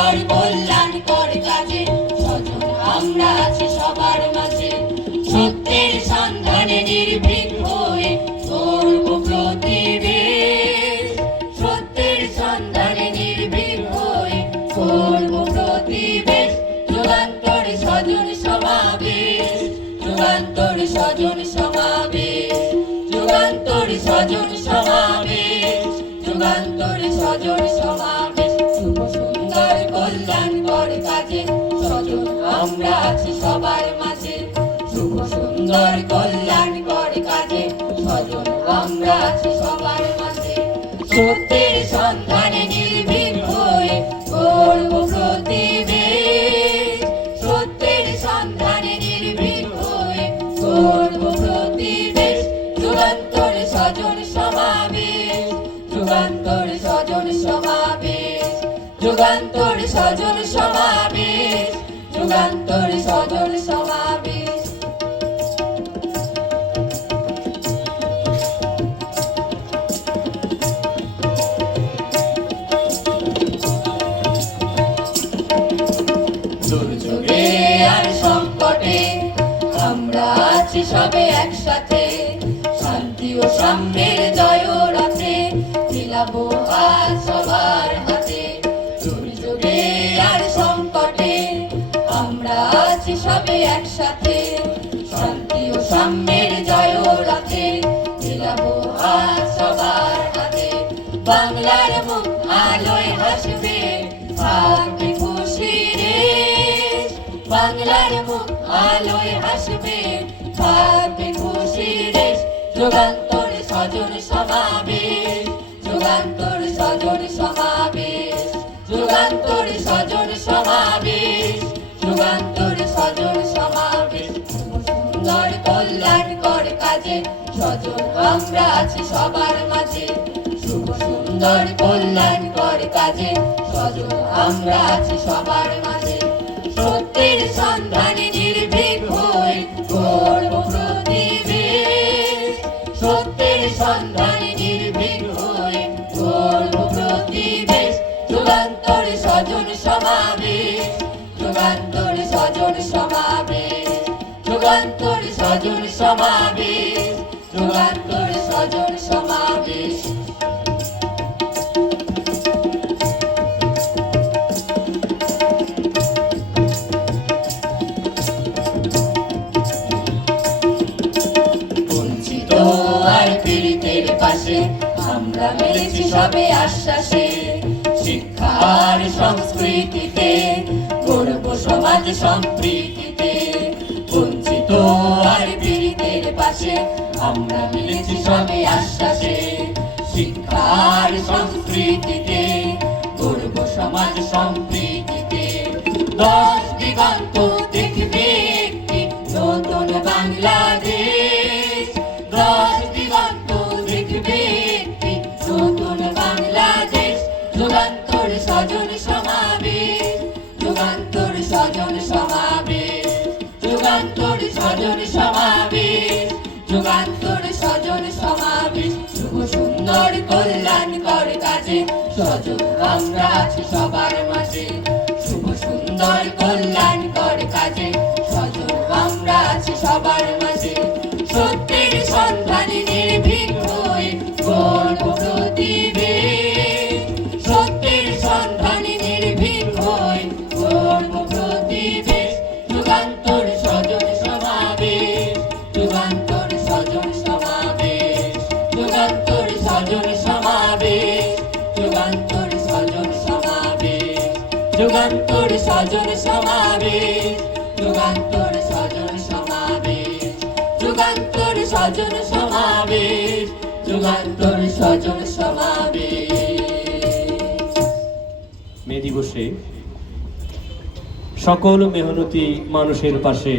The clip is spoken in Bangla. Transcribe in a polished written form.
সুন্দর কল্যাণকর কাজে সজন আমরা আছি সবার মাঝে। সত্যের সন্ধানে নির্ভীক হয়ে করব প্রতিবেশ, সত্যের সন্ধানে নির্ভীক হয়ে করব প্রতিবেশ। যুগান্তরে স্বজন সমাবেশ, যুগান্তরে স্বজন সমাবেশ, যুগান্তরে স্বজন সমাবেশ, যুগান্তরে স্বজন সমাবেশ। শুভ সুন্দর কল্যাণকর কাজে স্বজন আমরা আছি সবার মাঝে। শুভ সুন্দর কল্যাণকর কাজে স্বজন আমরা আছি সবার মাঝে। সত্যের সন্ধানে নির্ভীক হয়ে করব প্রতিবেশ, সত্যের সন্ধানে নির্ভীক হয়ে করব প্রতিবেশ। যুগান্তরে স্বজন সমাবেশ, যুগান্তরে স্বজন সমাবেশ, যুগান্তরে স্বজন সমাবেশ, যুগান্তরে স্বজন সমাবেশ। দুর্যোগে আর সংকটে আমরা আছি সবে একসাথে, শান্তি ও সাম্যের জয় রথে মিলাবো হাত সবার হাতে। দুর্যোগে আর সংকটে আমরা আছি সবে একসাথে, শান্তি ও সাম্যের জয় রথে মিলাবো হাত সবার হাতে। বাংলার মুখ আলোয় হাসবে, থাকবে খুশির দেশ, বাংলার মুখ আলোয় হাসবে, থাকবে খুশির দেশ। যুগান্তরে স্বজন সমাবেশ, যুগান্তরে স্বজন সমাবেশ, যুগান্তরে স্বজন সমাবেশ, যুগান্তরে স্বজন সমাবেশ। সুন্দর কল্যাণকর কাজে স্বজন আমরা আছি সবার মাঝে। শুভ সুন্দর কল্যাণকর কাজে স্বজন আমরা আছি সবার মাঝে। সত্যের সন্ধানে নির্ভীক হয়ে করব প্রতিবেশ, সত্যের সন্ধানে নির্ভীক হয়ে করব প্রতিবেশ। যুগান্তরে স্বজন সমাবেশ, যুগান্তরে স্বজন সমাবেশ, যুগান্তরে স্বজন সমাবেশ, যুগান্তরে স্বজন সমাবেশ। বঞ্চিত আর পীড়িতের পাশে আমরা মিলেছি সবে আশ্বাসে, শিক্ষা আর সংস্কৃতিতে গড়ব সমাজ সম্প্রীতিতে। বঞ্চিত আর পীড়িতের পাশে আমরা মিলেছি সবে আশ্বাসে, শিক্ষা আর সংস্কৃতিতে গড়ব সমাজ সম্প্রীতিতে। দশ দিগন্ত দেখবে একটি নতুন বাংলাদেশ, দশ দিগন্ত দেখবে একটি নতুন বাংলাদেশ। যুগান্তরে স্বজন সমাবেশ, যুগান্তরে স্বজন সমাবেশ, যুগান্তরে স্বজন সমাবেশ, যুগান্তরে স্বজন সমাবেশ। শুভ সুন্দর কল্যাণকর কাজে স্বজন আমরা আছি সবার মাঝে। শুভ সুন্দর কল্যাণকর কাজে স্বজন আমরা আছি সবার মাঝে। সত্যের সন্ধানে নির্ভীক হয়ে করব প্রতিবেশ, সত্যের সন্ধানে নির্ভীক হয়ে করব প্রতিবেশ। যুগান্তরে স্বজন সমাবেশ, যুগান্তরে স্বজন সমাবেশ, যুগান্তরে স্বজন সমাবেশ, যুগান্তরে স্বজন সমাবেশ, যুগান্তরে স্বজন সমাবেশ, যুগান্তরে স্বজন সমাবেশ, যুগান্তরে স্বজন সমাবেশ, যুগান্তরে স্বজন সমাবেশ। মে দিবসে সকল মেহনতি মানুষের পাশে